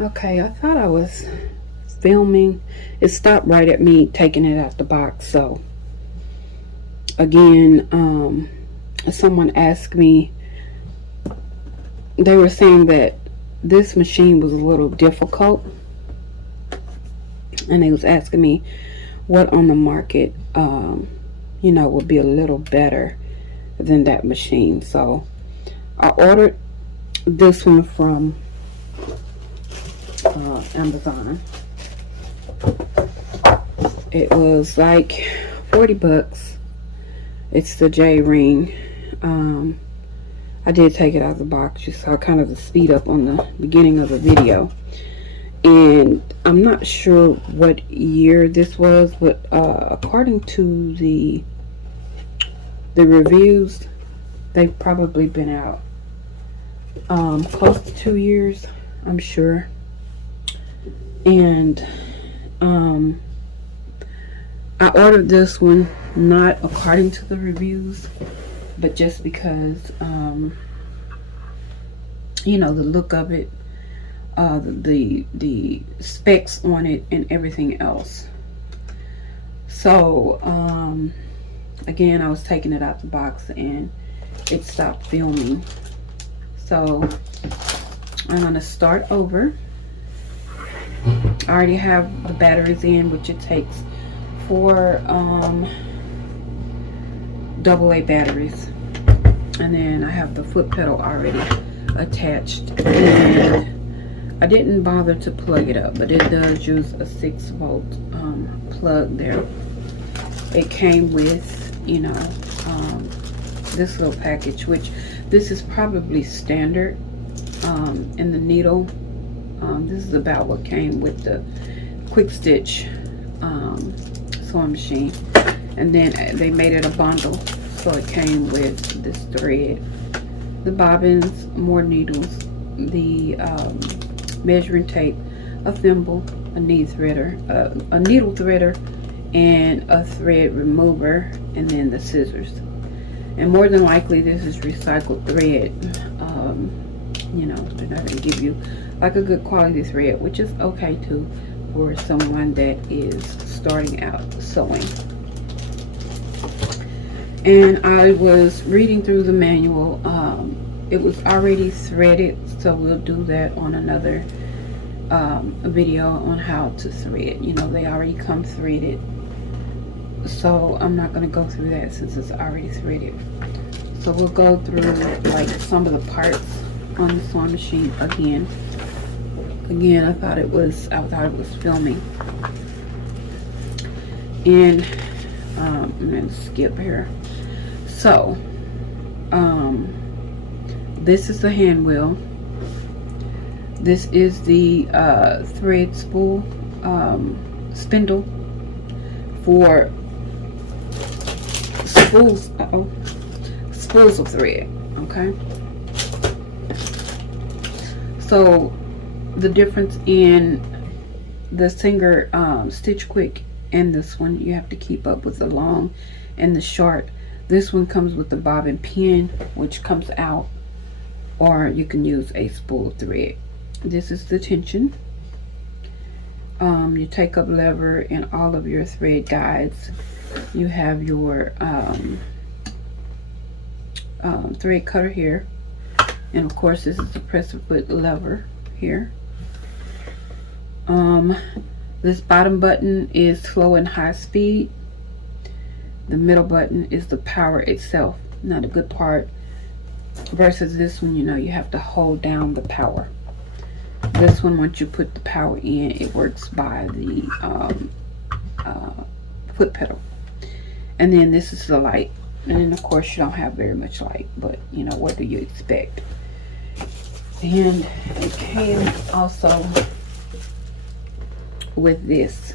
Okay, I thought I was filming. It stopped right at me taking it out the box. So again, someone asked me, they were saying that this machine was a little difficult, and they was asking me what on the market would be a little better than that machine. So I ordered this one from Amazon. It was like 40 bucks. It's the JRING. I did take it out of the box. You saw kind of the speed up on the beginning of the video. And I'm not sure what year this was, but according to the reviews, they've probably been out close to 2 years, I'm sure. And I ordered this one not according to the reviews, but just because the look of it, the specs on it and everything else. So again, I was taking it out the box and it stopped filming. So I'm gonna start over. I already have the batteries in, which it takes 4 AA batteries, and then I have the foot pedal already attached, and I didn't bother to plug it up, but it does use a 6-volt plug there. It came with this little package, which this is probably standard in the needle. This is about what came with the quick stitch sewing machine, and then they made it a bundle, so it came with this thread, the bobbins, more needles, the measuring tape, a thimble, a needle threader, and a thread remover, and then the scissors. And more than likely this is recycled thread. They're not going to give you like a good quality thread, which is okay too for someone that is starting out sewing. And I was reading through the manual. It was already threaded, so we'll do that on another video on how to thread. They already come threaded, so I'm not going to go through that since it's already threaded. So we'll go through like some of the parts on the sewing machine again. I thought it was filming. And I'm gonna skip here. So this is the hand wheel. This is the thread spool spindle for spools of thread. Okay, so the difference in the Singer Stitch Quick and this one, you have to keep up with the long and the short. This one comes with the bobbin pin, which comes out, or you can use a spool of thread. This is the tension. You take up lever in all of your thread guides. You have your thread cutter here, and of course this is the presser foot lever here. This bottom button is slow and high speed. The middle button is the power itself. Now the good part versus this one, you have to hold down the power. This one, once you put the power in, it works by the foot pedal. And then this is the light. And then of course you don't have very much light, but what do you expect? And it came also with this,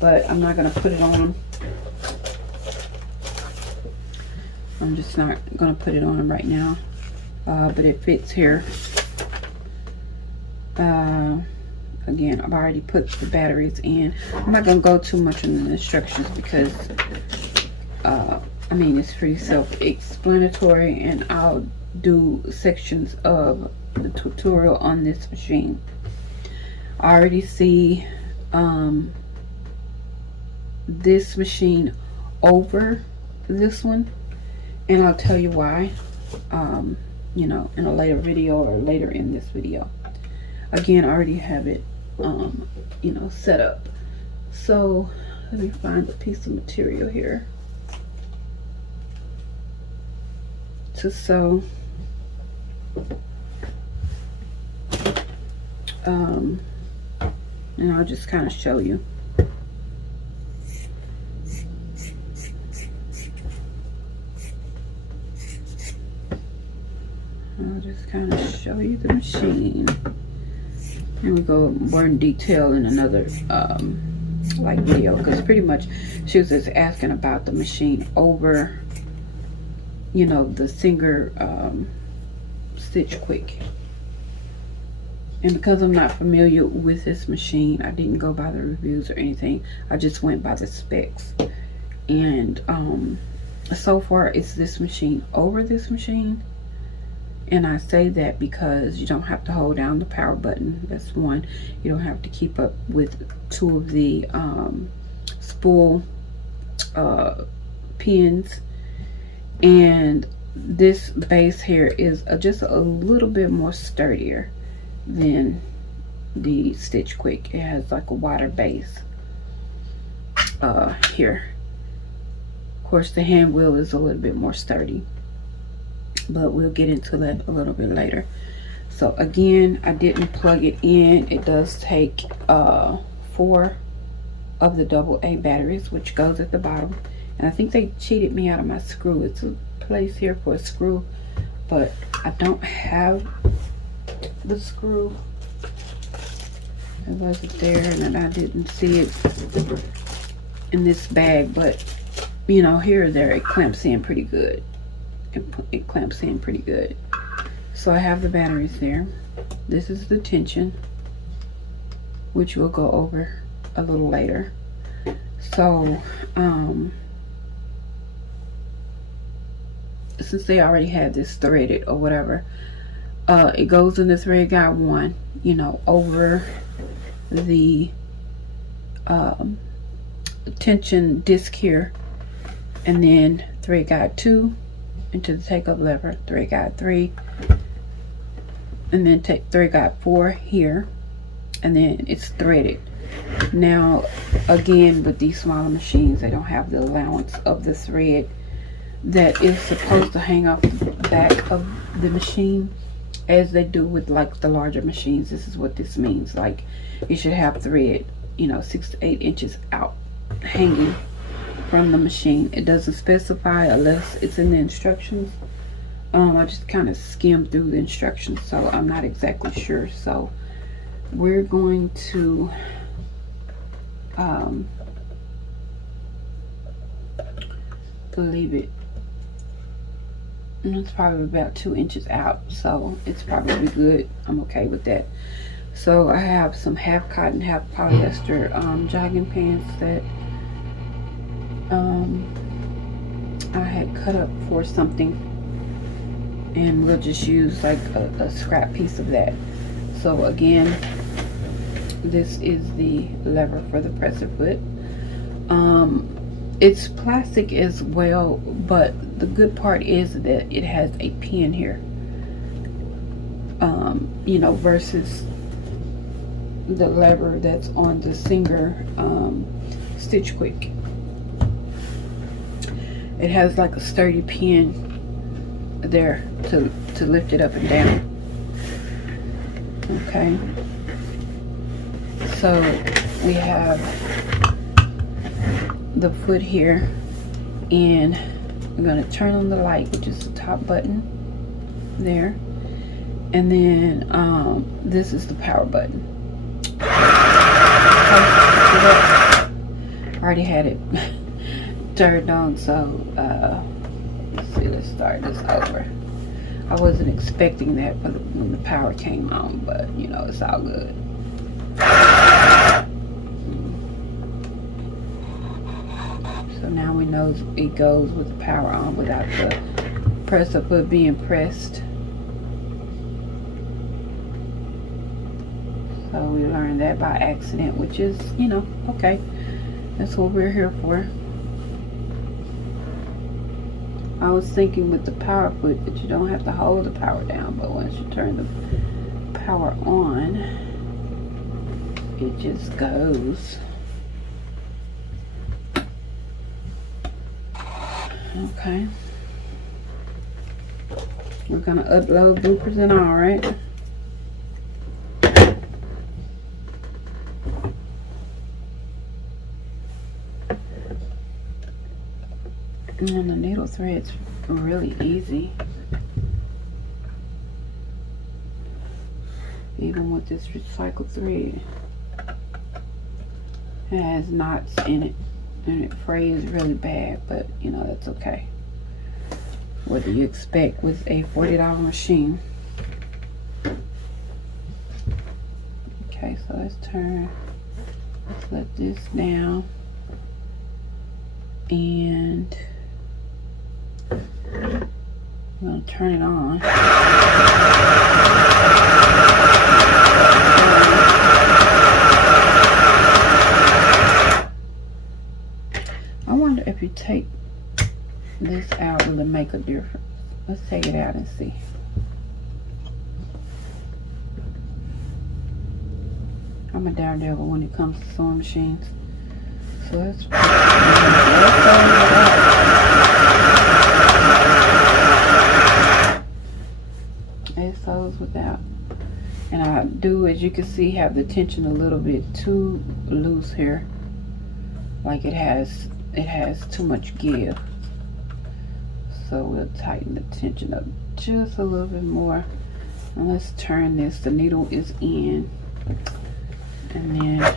but I'm not going to put it on. I'm just not going to put it on right now, but it fits here. Again, I've already put the batteries in. I'm not going to go too much in the instructions because it's pretty self-explanatory, and I'll do sections of the tutorial on this machine. I already see this machine over this one, and I'll tell you why, you know, in a later video or later in this video. Again, I already have it, you know, set up. So let me find a piece of material here to sew. And I'll just kind of show you. I'll just kind of show you the machine. And we go more in detail in another like video, because pretty much she was just asking about the machine over, you know, the Singer Stitch Quick. And because I'm not familiar with this machine, I didn't go by the reviews or anything. I just went by the specs. And so far it's this machine over this machine. And I say that because you don't have to hold down the power button. That's one. You don't have to keep up with two of the spool pins. And this base here is just a little bit more sturdier than the Stitch Quick. It has like a wider base here. Of course, the hand wheel is a little bit more sturdy, but we'll get into that a little bit later. So again, I didn't plug it in. It does take 4 of the AA batteries, which goes at the bottom. And I think they cheated me out of my screw. It's a place here for a screw, but I don't have the screw. It wasn't there, and then I didn't see it in this bag, but you know, here or there it clamps in pretty good. It clamps in pretty good. So I have the batteries there. This is the tension, which we'll go over a little later. So since they already had this threaded or whatever, it goes in the thread guide 1, you know, over the tension disc here, and then thread guide 2 into the take up lever, thread guide 3, and then take thread guide 4 here, and then it's threaded. Now again, with these smaller machines, they don't have the allowance of the thread that is supposed to hang off the back of the machine as they do with like the larger machines. This is what this means. Like, you should have thread, you know, 6 to 8 inches out hanging from the machine. It doesn't specify unless it's in the instructions. I just kind of skimmed through the instructions, so I'm not exactly sure. So we're going to leave it, and it's probably about 2 inches out, so it's probably good. I'm okay with that. So I have some half cotton, half polyester jogging pants that I had cut up for something, and we'll just use like a scrap piece of that. So again, this is the lever for the presser foot. It's plastic as well, but the good part is that it has a pin here, you know, versus the lever that's on the Singer Stitch Quick. It has like a sturdy pin there to lift it up and down. Okay, so we have the foot here, and I'm going to turn on the light, which is the top button there, and then this is the power button. I already had it turned on, so let's see, let's start this over. I wasn't expecting that when the power came on, but you know, it's all good. So now we know it goes with the power on without the presser foot being pressed. So we learned that by accident, which is, you know, okay. That's what we're here for. I was thinking with the power foot that you don't have to hold the power down, but once you turn the power on, it just goes. Okay. We're gonna upload bloopers and all, right? And the needle thread's really easy. Even with this recycled thread. It has knots in it. And it frays really bad, but you know, that's okay. What do you expect with a $40 machine? Okay, so let's let this down. And I'm gonna turn it on. I wonder if you take this out, will it make a difference? Let's take it out and see. I'm a daredevil when it comes to sewing machines. So let's it sews without. And I do, as you can see, have the tension a little bit too loose here. Like it has too much give. So we'll tighten the tension up just a little bit more. And let's turn this. The needle is in. And then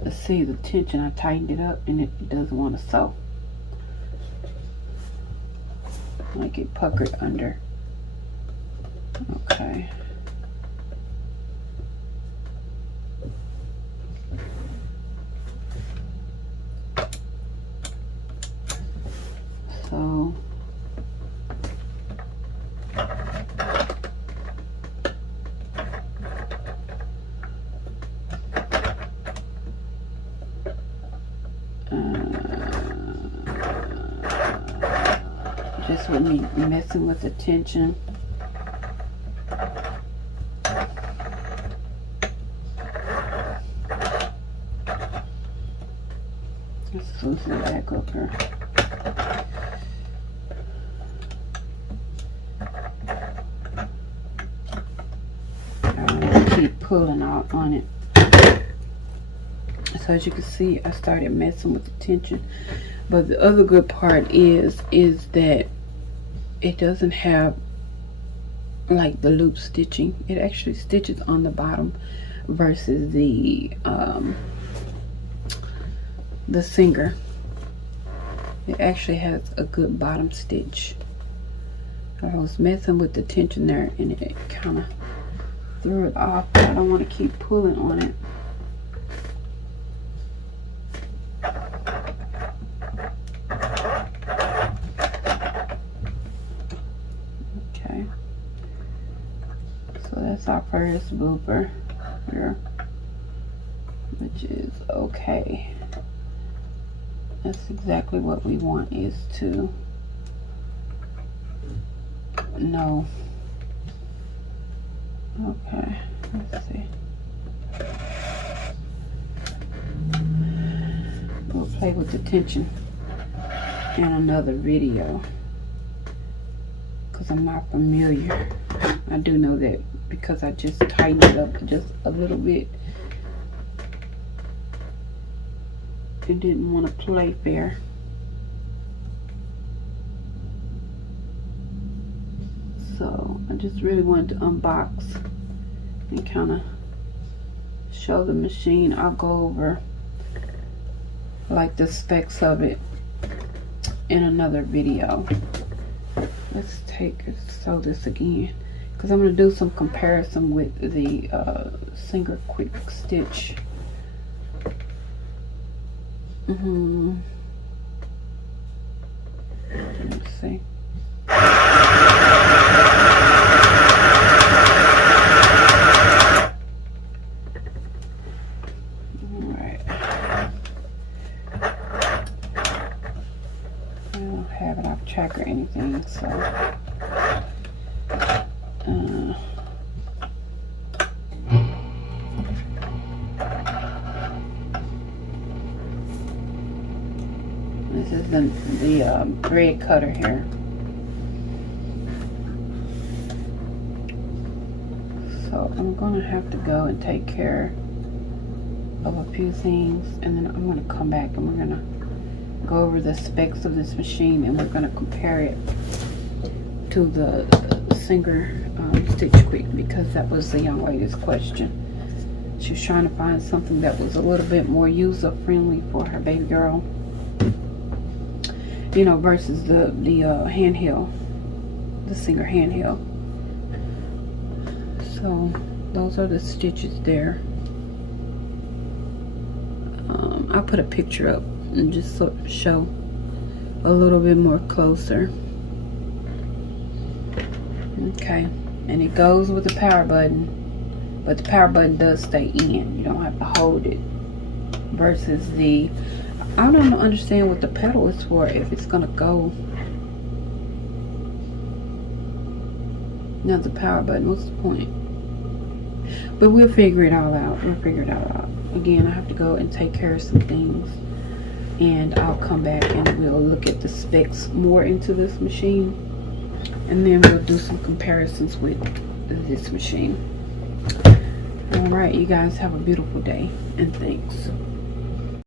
let's see the tension. I tightened it up and it doesn't want to sew. Like it puckered under. Okay. So just with me messing with the tension. Let's loosen it back up here. Keep pulling out on it. So as you can see, I started messing with the tension. But the other good part is that it doesn't have like the loop stitching. It actually stitches on the bottom versus the Singer. It actually has a good bottom stitch. I was messing with the tension there and it kind of threw it off, but I don't want to keep pulling on it. Okay, so that's our first blooper here, which is okay. That's exactly what we want, is to know. Okay, let's see. We'll play with the tension in another video because I'm not familiar. I do know that because I just tightened it up just a little bit. It didn't want to play fair. So I just really wanted to unbox and kind of show the machine. I'll go over like the specs of it in another video. Let's sew this again because I'm going to do some comparison with the Singer Quick Stitch. Let's see. don't have it off track or anything, so this is the thread cutter here. So I'm gonna have to go and take care of a few things, and then I'm gonna come back and we're gonna go over the specs of this machine, and we're gonna compare it to the Singer Stitch Quick, because that was the young lady's question. She was trying to find something that was a little bit more user friendly for her baby girl, you know, versus the handheld, the Singer handheld. So those are the stitches there. I'll put a picture up and just sort of show a little bit more closer. Okay, and it goes with the power button, but the power button does stay in. You don't have to hold it. Versus the, I don't understand what the pedal is for if it's gonna go. Now the power button, what's the point? But we'll figure it all out. We'll figure it all out. Again, I have to go and take care of some things, and I'll come back and we'll look at the specs more into this machine, and then we'll do some comparisons with this machine. All right, you guys have a beautiful day, and thanks.